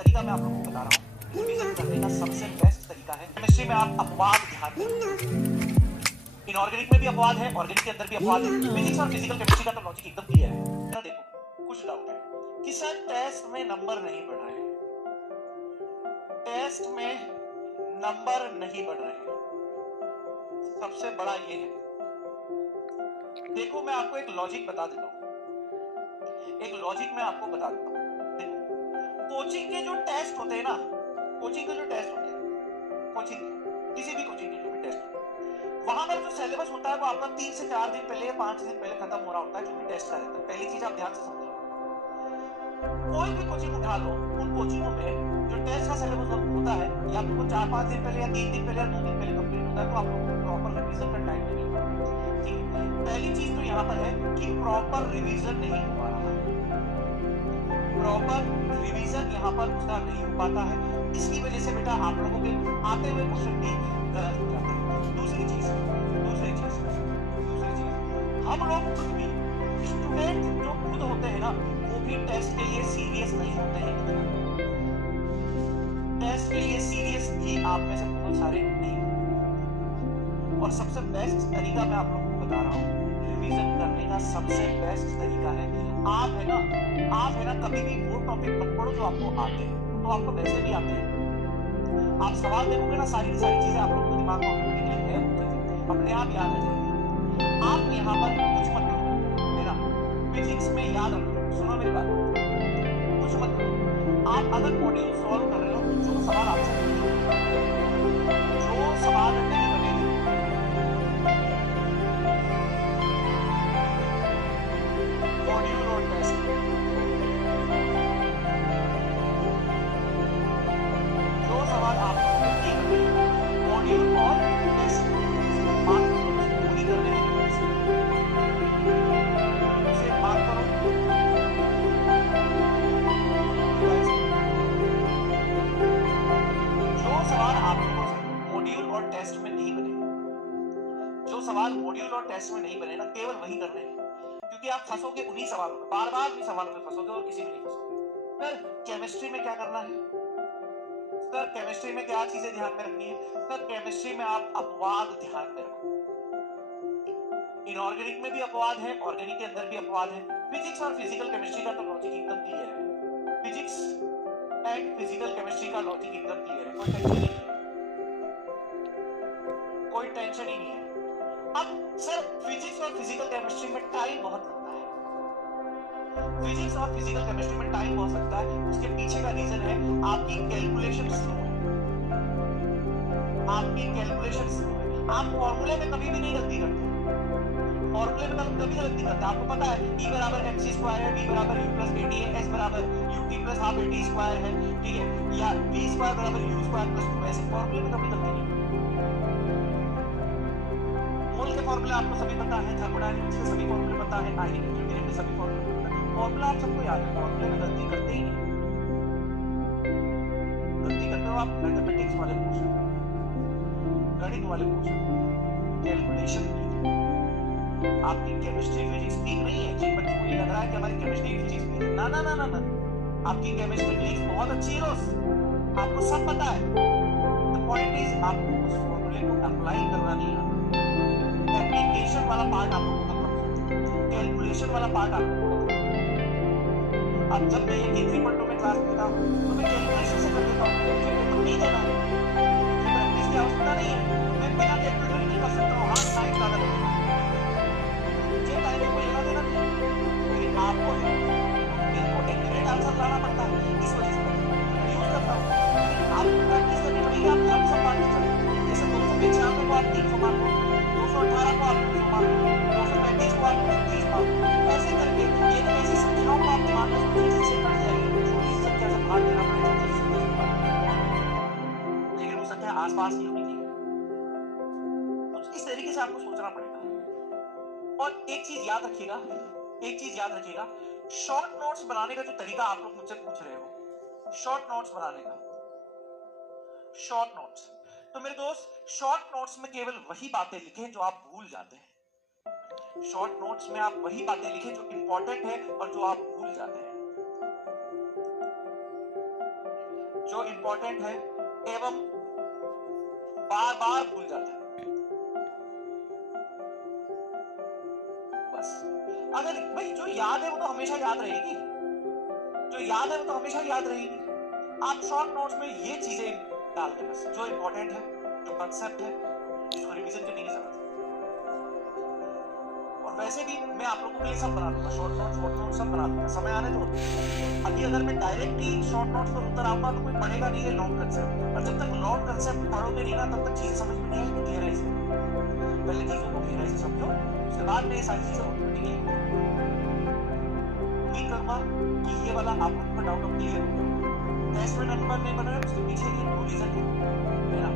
तरीका मैं आप लोगों को बता रहा हूँ। रिवीजन करने का सबसे बेस्ट तरीका है केमिस्ट्री में आप अपवाद ध्यान दें। इनऑर्गेनिक में भी अपवाद है, ऑर्गेनिक के अंदर भी अपवाद है। फिजिक्स और फिजिकल केमिस्ट्री का तो लॉजिक एकदम क्लियर है ना। देखो कुछ डाउट है कि सर टेस्ट में नंबर नहीं बढ़ रहे, टेस्ट में नंबर नहीं बढ़ रहे। सबसे बड़ा ये है, देखो मैं आपको एक लॉजिक बता देता हूं, एक लॉजिक मैं आपको बता देता हूं। देखो कोचिंग के जो टेस्ट होते हैं ना, कोचिंग के जो टेस्ट होते हैं, कोचिंग किसी भी कोचिंग के जो भी टेस्ट होते हैं, वहां पर जो सिलेबस होता है वो आपका 3 से 4 दिन पहले या 5 दिन पहले खत्म हो रहा होता है, जो भी टेस्ट का रहता है। पहली चीज आप ध्यान से समझो, कोई भी कोचिंग उठा लो, उन कोचिंगों में जो टेस्ट का सिलेबस होता है या आप लोगों को 4-5 दिन पहले या 3 दिन पहले या 2 दिन पहले कंप्लीट होता है, तो आप लोगों को प्रॉपर रिवीजन का टाइम नहीं मिलता। ठीक है, पहली चीज तो यहाँ पर है कि प्रॉपर रिवीजन नहीं हो पा रहा है, प्रॉपर रिवीजन यहाँ पर उसका नहीं हो पाता है। इसकी वजह से बेटा आप लोगों के आते हुए क्वेश्चन भी गलत हो जाते हैं। दूसरी चीज हम लोग खुद भी स्टूडेंट जो खुद होते हैं ना, वो भी टेस्ट के लिए सीरियस नहीं होते हैं इतना। टेस्ट के लिए सीरियस भी आप में से बहुत सारे नहीं होते। और सबसे बेस्ट तरीका मैं आप लोगों को बता रहा हूँ, रिवीजन करने का सबसे बेस्ट तरीका है, आप है ना कभी भी वो टॉपिक मत पढ़ो जो आपको आते हैं, तो आपको वैसे भी आते हैं। आप सवाल देखोगे ना, सारी चीजें आप लोगों के दिमाग में ऑटोमेटिकली है, अपने आप याद आ जाएगी। आप यहाँ पर कुछ मत करो, है ना, फिजिक्स में याद रखो, सुनो मेरी बात, कुछ मत करो। आप अगर मॉड्यूल सॉल्व कर रहे हो, जो सवाल आपसे जो सवाल नहीं बनेंगे, मॉड्यूल और टेस्ट, जो सवाल आपको नहीं बनेंगे, मॉड्यूल और टेस्ट बात पूरी करने की बात करो। जो सवाल आप लोगों से मॉड्यूल और टेस्ट में नहीं बने, जो सवाल मॉड्यूल और टेस्ट में नहीं बने ना, केवल वही करने हैं, क्योंकि आप फंसोगे उन्हीं सवालों में, बार बार उन्हीं सवालों में फंसोगे और किसी में नहीं फंसोगे। सर केमिस्ट्री में क्या करना है, सर केमिस्ट्री में क्या चीजें ध्यान में रखनी है, सर केमिस्ट्री में आप अपवाद ध्यान में रखो। इनऑर्गेनिक में भी अपवाद है, ऑर्गेनिक के अंदर भी अपवाद है। फिजिक्स और फिजिकल केमिस्ट्री का तो लॉजिक एकदम क्लियर है, फिजिक्स एंड फिजिकल केमिस्ट्री का लॉजिक एकदम क्लियर है, कोई टेंशन ही नहीं है, कोई टेंशन ही नहीं है। अब सर फिजिक्स और फिजिकल केमिस्ट्री में टाइम बहुत लगता है, फिजिक्स और फिजिकल केमिस्ट्री में टाइम बहुत लगता है, उसके पीछे का रीजन है आपकी कैलकुलेशन स्लो है, आपकी कैलकुलेशन स्लो है। आप फॉर्मूले में कभी भी नहीं गलती करते, फॉर्मूले में कभी गलती करते, आपको पता है E बराबर mc स्क्वायर है, V बराबर u प्लस 80 है, S बराबर ut प्लस हाफ 80 स्क्वायर है, ठीक है, या V स्क्वायर बराबर u स्क्वायर प्लस 2, ऐसे फॉर्मूले में कभी गलती नहीं। मोल के फॉर्मूले आपको सभी पता है, थर्मोडायनामिक्स के सभी फॉर्मूले पता है, आइगन के सभी फॉर्मूले पता है, फॉर्मूला आप सबको याद है, फॉर्मूले में गलती करते ही नहीं। गलती करते हो आप मैथमेटिक्स वाले पोर्शन, गणित वाले पोर्शन, कैलकुलेशन की। आपकी केमिस्ट्री फिजिक्स ठीक नहीं है, जिन बच्चों को ये लग रहा है कि हमारी केमिस्ट्री फिजिक्स ठीक है, ना ना ना ना ना, आपकी केमिस्ट्री फिजिक्स बहुत अच्छी है दोस्त, आपको सब पता है। द पॉइंट इज आपको उस फॉर्मूले को अप्लाई करना नहीं आता, एप्लीकेशन वाला पार्ट आपको करना, कैलकुलेशन वाला पार्ट आपको करना। अब जब मैं ये T3.2 में क्लास देता हूँ तो मैं कैलकुलेशन से कर देता हूँ, मुझे पेपर नहीं देना है, मुझे प्रैक्टिस की आवश्यकता नहीं है, मैं बिना कैलकुलेटर नहीं कर सकता हूँ। हाँ टाइम ज़्यादा लगेगा, मुझे टाइम को लेना देना नहीं, लेकिन आपको है, इनको एक्यूरेट आंसर लाना पड़ता है, इस वजह से मैं यूज करता हूँ। लेकिन आपको प्रैक्टिस करनी पड़ेगी, आप लमसम मार के चलो, जैसे 295 को आप 300 मार लो, 218 को आप 200 मार लो, 235 को आप 230 मार लो, ऐसे करके ये तो ऐसी संख्याओं को आप दिमाग में सोचिए जिससे कट जाएगी, छोटी सी संख्या से भाग देना पड़े, छोटी सी संख्या से भाग देना, लेकिन वो संख्या आसपास ही होनी चाहिए। तो इस तरीके से आपको सोचना पड़ेगा। और एक चीज याद रखिएगा, एक चीज याद रखिएगा, शॉर्ट नोट्स बनाने का जो तरीका आप लोग मुझसे पूछ रहे हो, शॉर्ट नोट्स बनाने का, शॉर्ट नोट्स, तो मेरे दोस्त शॉर्ट नोट्स में केवल वही बातें लिखें जो आप भूल जाते हैं, शॉर्ट नोट्स में आप वही बातें लिखें जो इंपॉर्टेंट है और जो आप भूल जाते हैं। जो इंपॉर्टेंट है एवं बार बार भूल जाते हैं। बस अगर भाई जो याद है वो तो हमेशा याद रहेगी, जो याद है वो तो हमेशा याद रहेगी। आप शॉर्ट नोट्स में ये चीजें डाल दें बस, जो इंपॉर्टेंट है, जो कंसेप्ट है, जिसको रिवीजन करने की जरूरत है। और वैसे भी मैं आप लोगों के लिए सब बना दूंगा, शॉर्ट नोट सब बना दूंगा, समय आने दो। अभी अगर मैं डायरेक्ट ही शॉर्ट नोट्स पर उतर आऊंगा तो कोई पढ़ेगा नहीं ये लॉन्ग कंसेप्ट, और जब तक लॉन्ग कंसेप्ट पढ़ोगे नहीं ना तब तक चीज समझ में नहीं आएगी गहराई से। पहले चीजों को गहराई से समझो, उसके बाद में ये सारी चीजें ऑटोमेटिकली उम्मीद करूंगा कि ये वाला आप लोगों का डाउट अब क्लियर हो गया। टेस्ट में नंबर नहीं बना है उसके पीछे ये दो रीजन है मेरा।